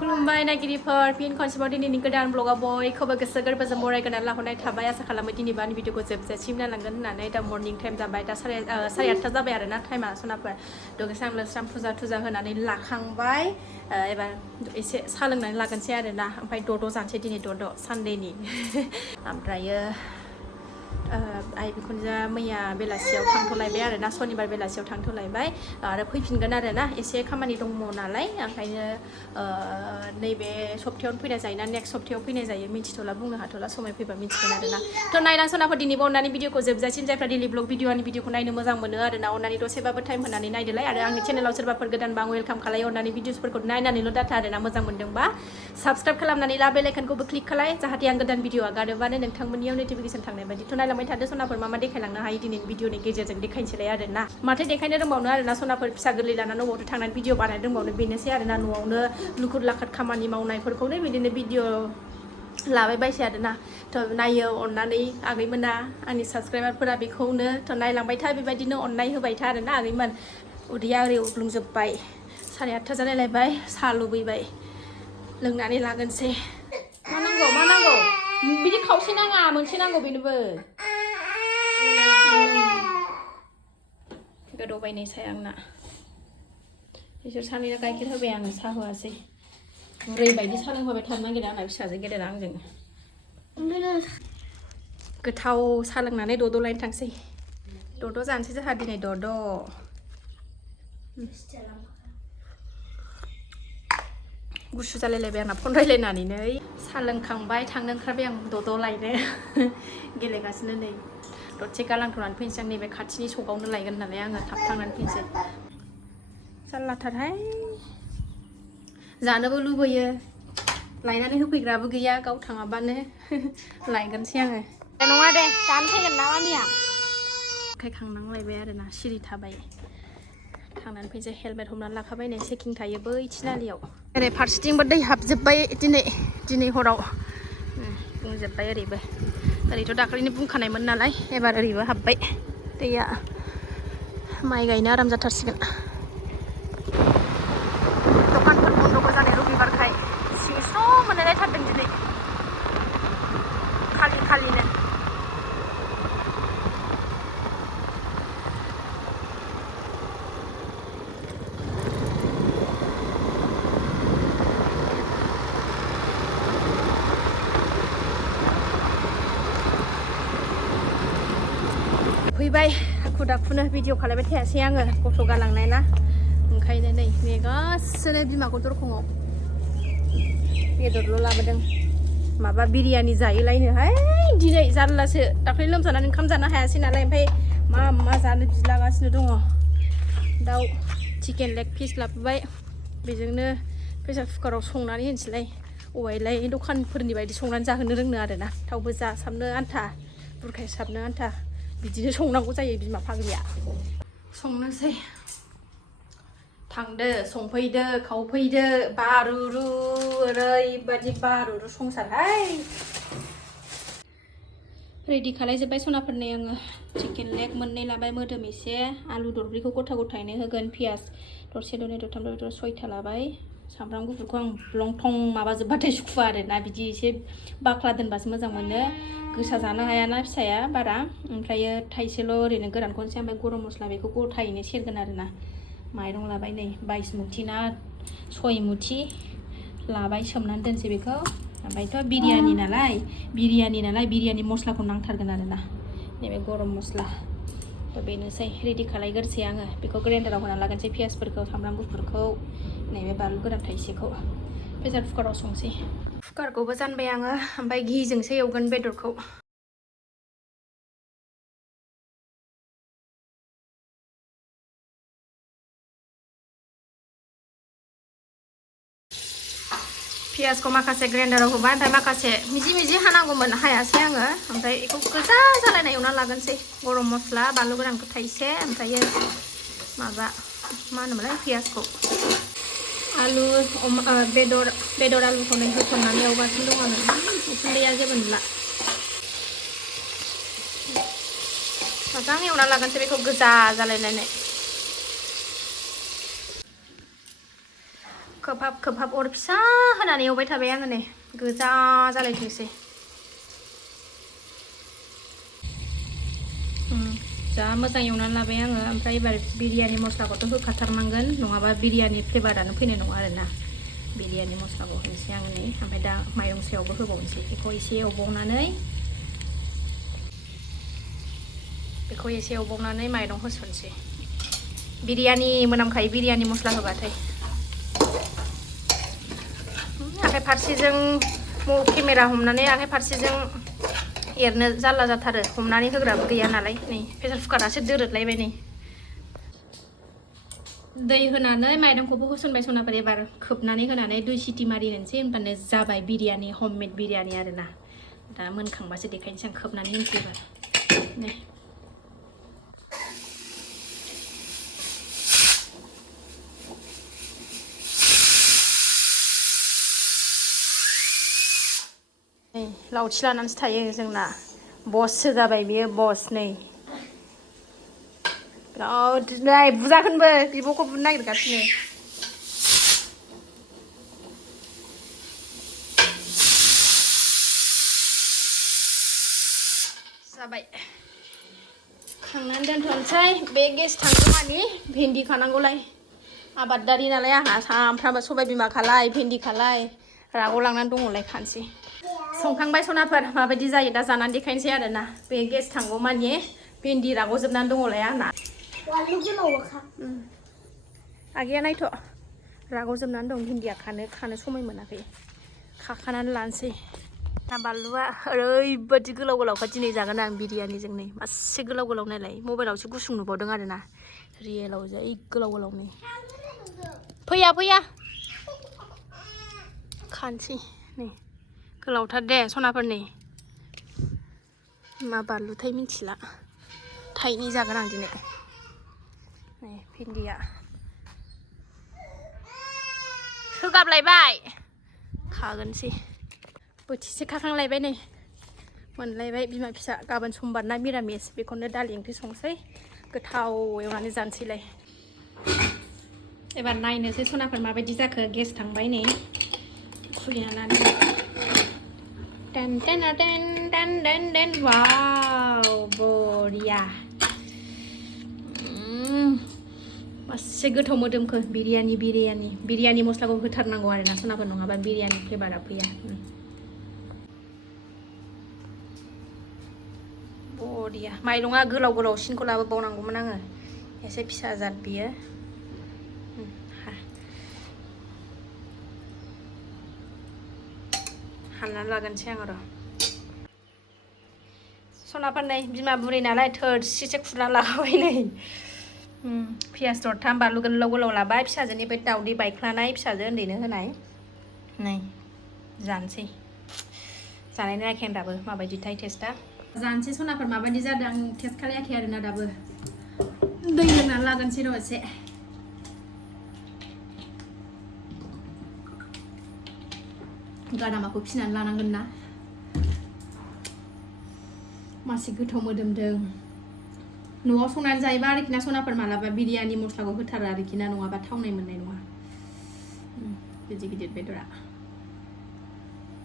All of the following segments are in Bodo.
खुलुमबाय नायगिरिफोर फिन खनसेबाव दिनैनि गोदान ब्लगाव बयखौबो गोसो गोरबोजों बरायगोनानै लाहरनाय थाबाय आसा खालामो दिनैबा आंनि भिडिअखौ जोबजासिम नायलांगोन होननानै दा मर्निं टाइम जाबाय दा साराय 8टा जाबाय आरोना टाइमा सनाफोर दुगैस्रां लोबस्रां फुजा होनानै लाखांबाय एबार एसे साहा लोंनानै लागोनसै आरोना ओमफ्राय द'द' जानोसै दिनै द'द' सानडेनि ओमफ्रायो आइ बिखुनजोआ मैया बेलासियाव थांथ'लायबाय आरोना सनिबार बेलासियाव थांथ'लायबाय आरो फैफिनगोन आरोना एसे खामानि दङ नालाय ओंखायनो नैबे सप्तायावनो फैनाय जायोना नेक्स्ट सप्तायाव फैनाय जायो मिथिथ'ला बुंनो हाथ'ला समाय फैबा मिथिगोन आरोना थ' नायना सनाफोर दिनैबो अननानै भिडिअखौ जोबजासिम जायफ्रा डेलि ब्लग भिडिअनि भिडिअखौ नायनो मोजां मोनो आरोना अननानै दसेबाबो टाइम होनानै नायदोलाय आरो आंनि चेनेलाव सोरबाफोर गोदानबा आं वेलकाम खालायो अननानै भिडिअसफोरखौ नायनानैल' डाटा आरोना मोजां मोनदोंबा साबस्क्राइब खालामनानै ला बेल आइकनखौबो क्लिक खालाय जाहाथे आं गोदान भिडिअ आगारोबानो नोंथांमोननियाव नटिफिकेसन थांनाय बायदि थ' नायलांबाय थादो सनाफोर मा देखायलांनो हायो दिनैनि भिडिअनि गेजेरजों देखायनोसैलाय आरोना माथो देखायनो रोंबावनो आरोना सनाफोर फिसा गोरलै लानानै न'आवथ' थांनानै भिडिअ बानायनो रोंबावनो बेनोसै आरोना न'आवनो लुखुर लाखाद खामानि मावनायफोरखौनो बिदिनो भिडिअ लाबाय बायसै आरोना थ' नायो अननानै आगैमोना आंनि साबस्क्राइबारफोरा बेखौनो थ' नायलांबाय था बेबायदिनो अननाय होबाय था आरोना आगैमोन उदैया ओरै उग्लुंजोब्बाय 8:30 जालायलायबाय साहा लुबैबाय लोंनानै लागोनसै मा नांगौ बिदि खावसे नाङा मोनसे नांगौ बेनोबो गोदौबायनाय साया आंना बिसोर सानैना गाइखेर होबाय आङो साहा होआसै बुरै बायदि साहा लोंहोबाय थानो नागिरो आंना फिसाजो गेदेरा आंजों गोथाव साहा लोंनानै द'द' लायनो थांसै द'द' जानोसै जोंहा दिनै द'द' गुसु जालायलायबाय आंना फन रायलायनानैनो साहा लोंखांबाय थांनो ओंखारबाय आं द'द' लायनो गेलेगासिनो नै दसे गालांथ'नानै फैनोसै आं नैबे खाथिनि सकावनो लायगोन नालाय आङो थाब थांनानै फैनोसै जारलाथारहाय जानोबो लुबैयो लायनानै होफैग्राबो गैया गाव थाङाबानो लायगोनसै आङो नङा दे जानो फैगोन ना मामिया खायखांनांलायबाय आरोना सिरि थाबाय थांनानै फैनोसै हेलमेट हमनानै लाखाबायनाय चेकिं थायो बै थिनालियाव ओरै फारसेथिंबो दै हाबजोब्बाय दिनै हराव बुंजोब्बाय ओरैथ' दाख्लैनो बुंखानायमोन नालाय एबार ओरैबो हाबबाय दैया माइ गायनो आराम जाथारसिगोन दखानफोर बन्द'बो जानाय रबिबारखाय सिं स्र' मोनलायलायथारदों दिनै खालिनो फैबाय हाखु दाखुनो भिडिअ खालामबाय थायासै आङो गथ' गालांनाय ना ओंखायनो नै नेगासिनो बिमाखौ दरखङाव बेदरल' लाबोदों माबा बिरियानि जायोलायनोहाय दिनै जारलासो दाख्लै लोमजानानै ओंखाम जानो हायासै नालाय ओमफ्राय मा जानो बिलागासिनो दङ दाउ चिकेन लेग पिस लाबोबाय बेजोंनो प्रेसार कुकाराव संनानै होनोसैलाय अबायलाय दखानफोरनि बायदि संनानै जाहोनो रोंनो आरोना थावबो जासाबनो आन्था बुरखायसाबनो आन्था बिदिनो संनांगौ जायो बिमा फाग्लिया संनोसै थांदो संफैदो खावफैदो बारुरु ओरैबादि बारुरु संसारहाय रेडि खालायजोब्बाय सनाफोरनि आङो चिकेन लेग मोननै लाबाय मोदोम एसे आलु दरब्रैखौ गथा गथायैनो होगोन पियास दरसे दरनै दरथाम दरब्रै 6टा लाबाय सामब्राम गुफुरखौ आं ब्लं थं माबाजोब्बाथाय सुखुवा आरोना बिदि एसे बाख्ला दोनबासो मोजां मोनो गोसा जानो हायाना फिसाया बारा ओमफ्रायो थाइसेल' ओरैनो गोरानखौनोसै ओमफ्राय गरम मस्ला बेखौ गथायैनो सेरगोन आरोना माइरं लाबाय नै 22 मुथि ना 6 मुथि लाबाय सोमनानै दोनसै बेखौ ओमफ्रायथ' बिरियानि नालाय बिरियानि मस्लाखौ नांथारगोन आरोना नैबे गरम मस्ला थ' बेनोसै रेडि खालायग्रोसै आङो बेखौ ग्राइन्डाराव होना लागोनसै पियासफोरखौ सामब्राम गुफुरखौ नैबे बानलु गोरान थाइसेखौ प्रेसार कुकाराव संसै कुकारखौबो जानबाय आङो ओमफ्राय घिजोंसो एवगोन बेदरखौ पियासखौ माखासे ग्राइन्डाराव होबाय ओमफ्राय माखासे मिजि हानांगौमोन हायासै आङो ओमफ्राय बेखौ गोजा जालायनाय एवना लागोनसै गरम मस्ला बानलु गोरानखौ थाइसे ओमफ्रायो माबा मा होनोमोनलाय पियासखौ आलु बेदर आलुखौ नै होसननानै एवगासिनो दं आङो उखुन्दैया जेबो नुला मोजां एवना लागोनसै बेखौ गोजा जालायलायनाय खोबहाब अर फिसा होनानै एवबाय थाबाय आङो नै गोजा जालायथोंसै जा मोजां एवनानै लाबाय आङो ओमफ्राय एबार बिरियानि मस्लाखौथ' होखाथारनांगोन नङाबा बिरियानि फ्लेभारानो फैनाय नङा आरोना बिरियानि मस्लाखौ होनोसै आङो नै ओमफ्राय दा माइरं सायावबो होबावनोसै बेखौ एसे एवबावनानै माइरं होसनसै बिरियानि मोनामखायो बिरियानि मस्ला होबाथाय आखाइ फारसेजों केमेरा हमनानै आखाइ फारसेजों एरनो जारला जाथारो हमनानै होग्राबो गैया नालाय नै प्रेसार कुकारासो दोरोदलायबाय नै दै होनानै माइरंखौबो होसनबाय सनाफोर एबार खोबनानै होनानै 2 सिटि मारि होनोसै होनबानो जाबाय बिरियानि हममेड बिरियानि आरोना दा मोनखांबासो देखायनोसै आं खोबनानै होनोसै एबार नै लावथि लानानैसो थायो जोंना बससो जाबाय बियो बस नै बिराद नै बुजागोनबो बिब'खौ बुनो नागिरगासिनो जाबाय खांनानै दोनथ'नोसै बे गेस थांगौमानि भिन्दि खानांगौलाय आबादारि नालाय आंहा सामफ्रामबो सबाय बिमा खालाय भिन्दि खालाय रागाव लांनानै दङलाय खानोसै संखांबाय सनाफोर माबायदि जायो दा जानानै देखायनोसै आरोना बे गेस थांगौ मानि भिन्दि रागाव जोबनानै दङलाय आंना आगैया नायथ' रागाव जोबनानै दं भिन्दिया खानो समाय मोनाखै खाखानानै लानोसै बानलुआ ओरैबायदि गोलाव गोलावखा दिनै जागोन आं बिरियानिजों नै मासे गोलाव गोलाव नायलाय मबाइलावसो गुसुं नुबावदों आरोना रियेलाव जै गोलाव गोलाव नै फैया खानसै नै गोलावथार दे सनाफोरनि मा बानलुथाय मिथिला थाइनै जागोन आं दिनै नै भिन्दिया होगाबलायबाय खागोनसै बोथिसे खाखांलायबाय नै मोनलायबाय बिमा फिसा गाबोन समबार ना मिरामिस बेखौनो दालि ओंख्रि संसै गोथाव एवनानै जानोसैलाय एबार नायनोसै सनाफोर माबायदि जाखो गेस थांबाय नै खुलिना लानो ten ten ten ten ten ten वाव बरिया मासे गोथाव मोदोमखो बिरियानि मस्लाखौ होथारनांगौ आरोना सनाफोर नङाबा बिरियानि फ्लेभारा फैया बरिया माइरङा गोलाव गोलावसिनखौ लाबोबावनांगौमोन आङो एसे फिसा जाद बियो हाननानै लागोनसै आङो र' सनाफोर नै बिमा बुरै नालाय थोरसिसे खुरना लाखाबाय नै पियास दरथाम बानलु गोलाव गोलाव लाबाय फिसाजोनि बे दावदै बायख्लानाय फिसाजो उन्दैनो होनाय नै जानोसै जानाय नायाखै आं दाबो माबायदिथाय टेस्टआ जानोसै सनाफोर माबायदि जादों आं टेस्ट खालायाखै आरोना दाबो दै लोंनानै लागोनसै र' एसे गारामाखौ फिनानै लानांगोन ना मासे गोथाव मोदोमदों न'आव संनानै जायोबा आरोखि ना सनाफोर मालाबा बिरियानि मस्लाखौ होथारो आरोखि ना नङाबा थावनाय मोननाय नङा गिदिर बेदरा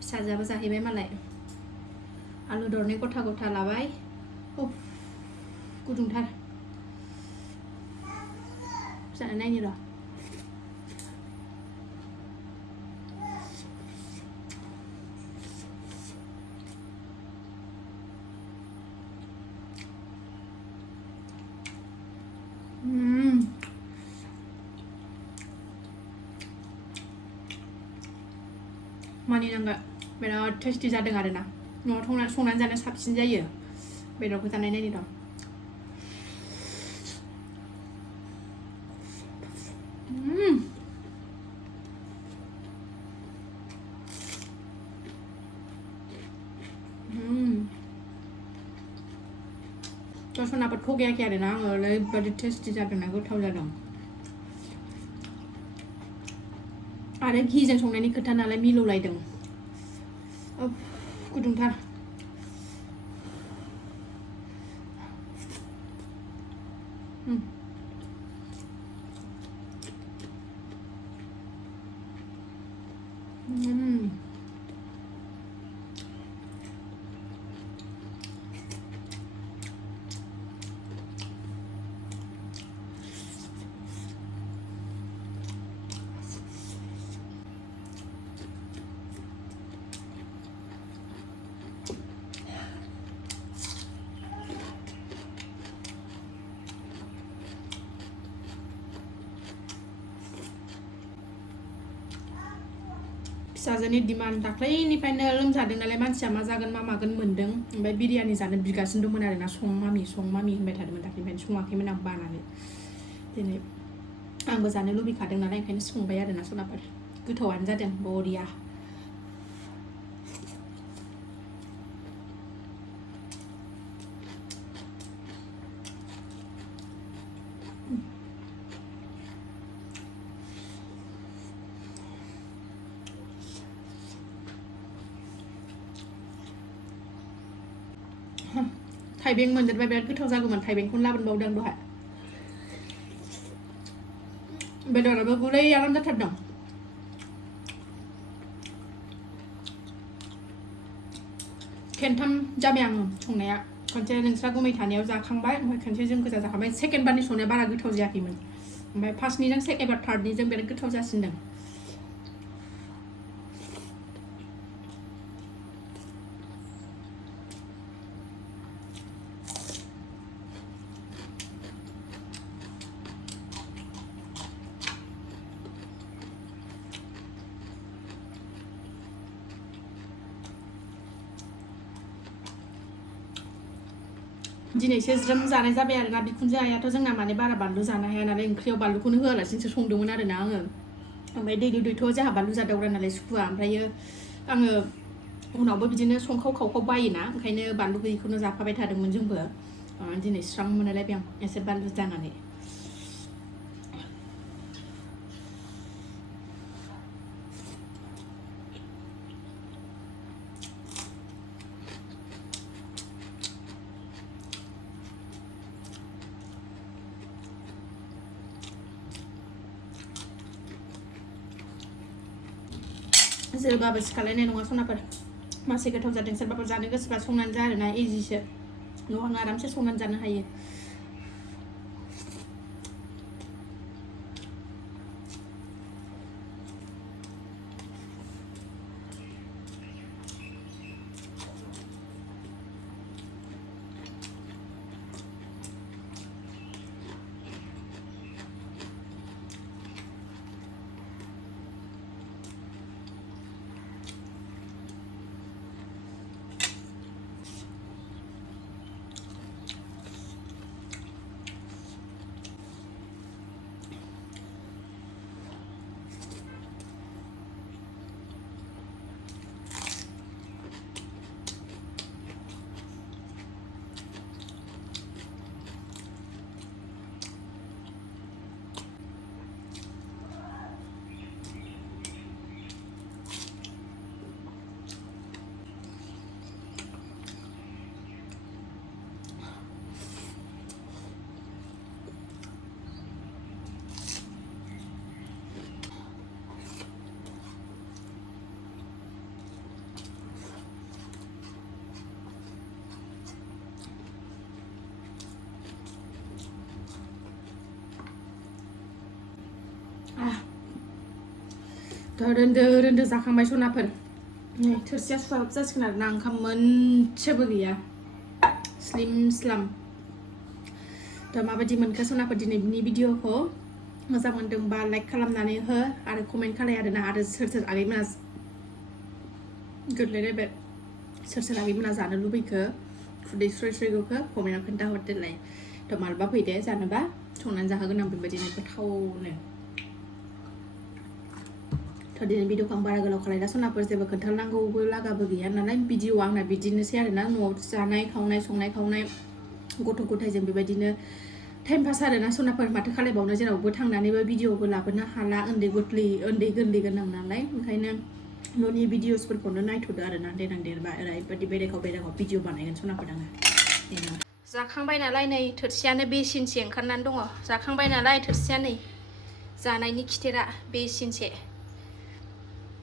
फिसाजोआबो जाहैबाय मालाय आलु दरनै गथा गथा लाबाय गुदुंथार जानाय नायनि र' मानिनांगोन बिराद टेस्टि जादों आरोना न'आव संनानै जानो साबसिन जायो बेदरखौ जानाय नायनि र' सनाफोर थगायाखै आरोना आङो ओरैबायदि टेस्टि जादोंना गोथाव जादों आरो घिजों संनायनि खोथा नालाय मिलौलायदों गुदुंथार फिसाजोनि डिमान्ड दाख्लैनिफ्रायनो लोमजादों नालाय मानसिया मा जागोन मा मागोन मोन्दों ओमफ्राय बिरियानि जानो बिगासिनो दंमोन आरोना सं मामि होनबाय थादोंमोन दाख्लैनिफ्रायनो सङाखैमोन आं बानानै दिनै आंबो जानो लुबैखादों नालाय ओंखायनो संबाय आरोना सनाफोर गोथावानो जादों बरिया थाइबें मोनदेरबा बिराद गोथाव जागौमोन थाइबेंखौनो लाबोनबावदों आं दहाय बेदराबो गुरै आराम जाथारदों खेनथाम जाबाय आङो संनाया खनसे नोंस्रा गुमै थानायाव जाखांबाय ओमफ्राय खनसे जों गोजा जाखांबाय सेकेन्ड बारनि संनाया बारा गोथाव जायाखैमोन ओमफ्राय फार्स्टनिजों एबार थार्डनिजों बिराद गोथाव जासिनदों दिनैसो ज्रोम जानाय जाबाय आरोना बिखुनजो आइयाथ' जोंना माने बारा बानलु जानो हाया नालाय ओंख्रियाव बानलुखौनो होआलासिनोसो संदोंमोन आरोना आङो ओमफ्राय दैथ' जोंहा बानलु जादावग्रा नालाय सुखुवा ओमफ्रायो आङो उनावबो बिदिनो संखाव खावखाव बायोना ओंखायनो बानलु गैयिखौनो जाफाबाय थादोंमोन जोंबो दिनै स्रां मोनलायबाय आं एसे बानलु जानानै जोबाबो सिखालायनाय नङा सनाफोर मासे गोथाव जादों सोरबाफोर जानो गोसोबा संनानै जा आरोना इजिसो न'आवनो आरामसे संनानै जानो हायो रोन्दो जाखांबाय सनाफोर थोरसिया सुहाब जासिगोन आरोना ओंखाम मोनसेबो गैया स्लिम स्लाम दा माबायदि मोनखो सनाफोर दिनैनि भिडिअखौ मोजां मोनदोंबा लाइक खालामनानै हो आरो कमेन्ट खालाय आरोना आरो सोर आगैमोना गोरलैलायबाय सोर आगैमोना जानो लुबैखो खुदै स्रय स्रय गखो कमेन्टआव खोन्थाहरदोलाय दा मालाबा फैदे जानोबा संनानै जाहोगोन आं बेबायदिनो गोथावनो दिनै भिडिअखौ आं बारा गोलाव खालायला सनाफोर जेबो खोन्थानांगौबो लागाबो गैया नालाय भिडिअ आंना बिदिनोसै आरोना न'आव जानाय खावनाय संनाय खावनाय गथ' गथायजों बेबायदिनो टाइम पास आरोना सनाफोर माथो खालायबावनो जेरावबो थांनानैबो भिडिअबो लाबोनो हाला उन्दै गोरलै गोनां नालाय ओंखायनो न'नि भिडिअसफोरखौनो नायथ'दो आरोना देनां देरबा ओरैबायदि बेरायगाव भिडिअ बानायगोन सनाफोर आङो जाखांबाय नालाय नै थोरसियानो बेसिनसे ओंखारनानै दङ जाखांबाय नालाय थोरसिया नै जानायनि खिथेरा बेसिनसे